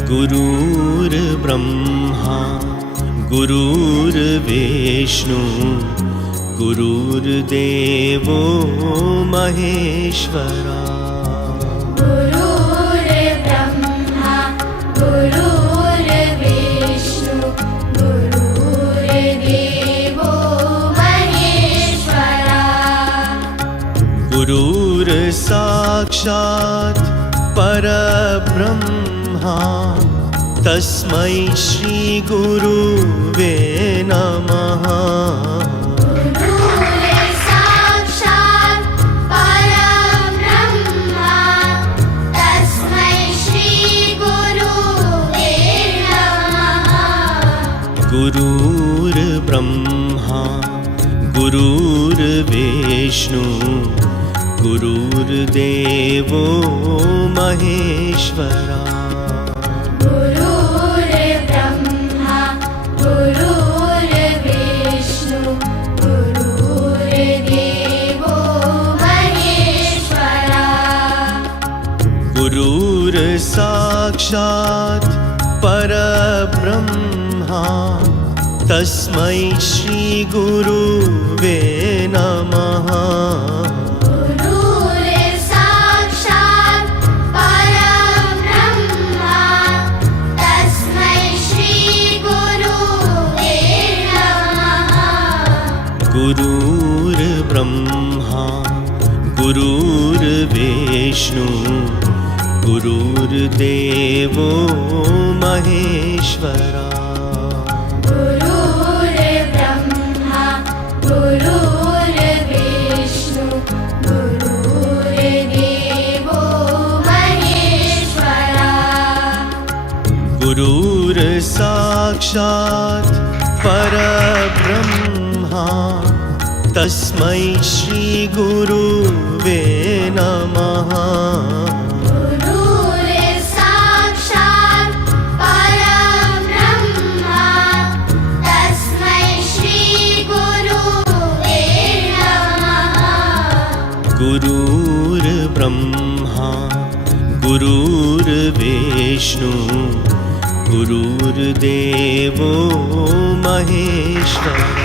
गुरुर्ब्रह्मा गुरुर्विष्णु गुरुर्देवो महेश्वरा। गुरुर्ब्रह्मा गुरुर्विष्णु गुरुर्देवो महेश्वरा। गुरुर्साक्षात् परब्रह्मा तस्मै श्री गुरुवे नमः। गुरुर्साक्षात् परब्रह्मा तस्मै श्री गुरुवे नमः। गुरुर्ब्रह्मा गुरुर्विष्णु गुरुर्देवो महेश्वरा। गुरुर्ब्रह्मा गुरुर्विष्णु गुरुर्देवो महेश्वरा। गुरुर्साक्षात् परब्रह्मा तस्मै श्री गुरुवे नमः। गुरुर्साक्षात् परब्रह्मा तस्मै श्री गुरुवे नमः। गुरुर्ब्रह्मा गुरुर्विष्णु गुरुर्देवो महेश्वरा। गुरुर्ब्रह्मा गुरुर्विष्णु गुरुर्देवो महेश्वरा। गुरुर्साक्षात् परब्रह्मा तस्मै श्री गुरुवे नमः। गुरुर्साक्षात् परब्रह्मा तस्मै श्री गुरुवे नमः। गुरुर्ब्रह्मा गुरुर्विष्णु गुरुर्देवो महेश्वरा।